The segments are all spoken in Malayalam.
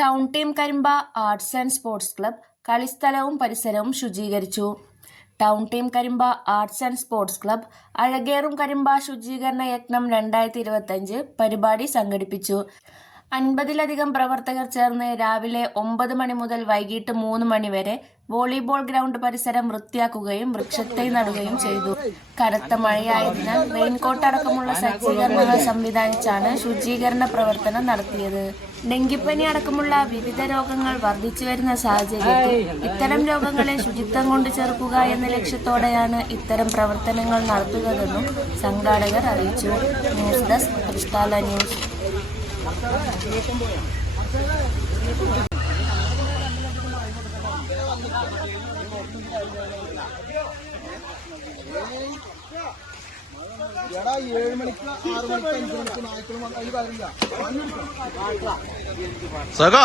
Town team Karimba arts and sports club കളിസ്ഥലവും പരിസരവും ശുചീകരിച്ചു. Town team Karimba arts and sports club അഴകേറും കരിമ്പ ശുചീകരണ യജ്ഞം രണ്ടായിരത്തി ഇരുപത്തഞ്ച് പരിപാടി സംഘടിപ്പിച്ചു. അൻപതിലധികം പ്രവർത്തകർ ചേർന്ന് രാവിലെ ഒമ്പത് മണി മുതൽ വൈകിട്ട് മൂന്ന് മണി വരെ വോളിബോൾ ഗ്രൗണ്ട് പരിസരം വൃത്തിയാക്കുകയും വൃക്ഷത്തൈ നടുകയും ചെയ്തു. കനത്ത മഴയായതിനാൽ റെയിൻകോട്ട് അടക്കമുള്ള സജ്ജീകരണങ്ങൾ സംവിധാനിച്ചാണ് ശുചീകരണ പ്രവർത്തനം നടത്തിയത്. ഡെങ്കിപ്പനി അടക്കമുള്ള വിവിധ രോഗങ്ങൾ വർദ്ധിച്ചു വരുന്ന സാഹചര്യത്തിൽ ഇത്തരം രോഗങ്ങളെ ശുചിത്വം കൊണ്ട് ചെറുക്കുക എന്ന ലക്ഷ്യത്തോടെയാണ് ഇത്തരം പ്രവർത്തനങ്ങൾ നടത്തുന്നതെന്നും സംഘാടകർ അറിയിച്ചു. News desk news. എടാ ഏഴ് മണിക്ക് ആറ് മണിക്ക് അഞ്ച് മണിക്ക് നായ്ക്കളും അതിൽ കാര്യമില്ല സഖാ.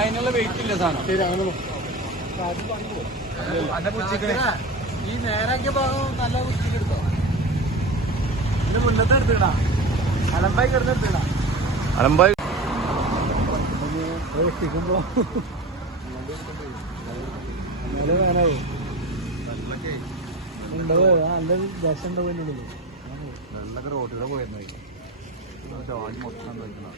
അതിനുള്ള വെയിറ്റ് ഇല്ല സാധനം ഈ നേരാക്കിയ ഭാഗം നല്ല ഇതിന്റെ മുന്നത്തെ എടുത്തിടാം അലമ്പായി കിടന്ന് എടുത്തിടാ അലമ്പായി നല്ല ഉണ്ടാവോ റോഡിലൂടെ പോയിരുന്നു മൊത്തം കഴിക്കണം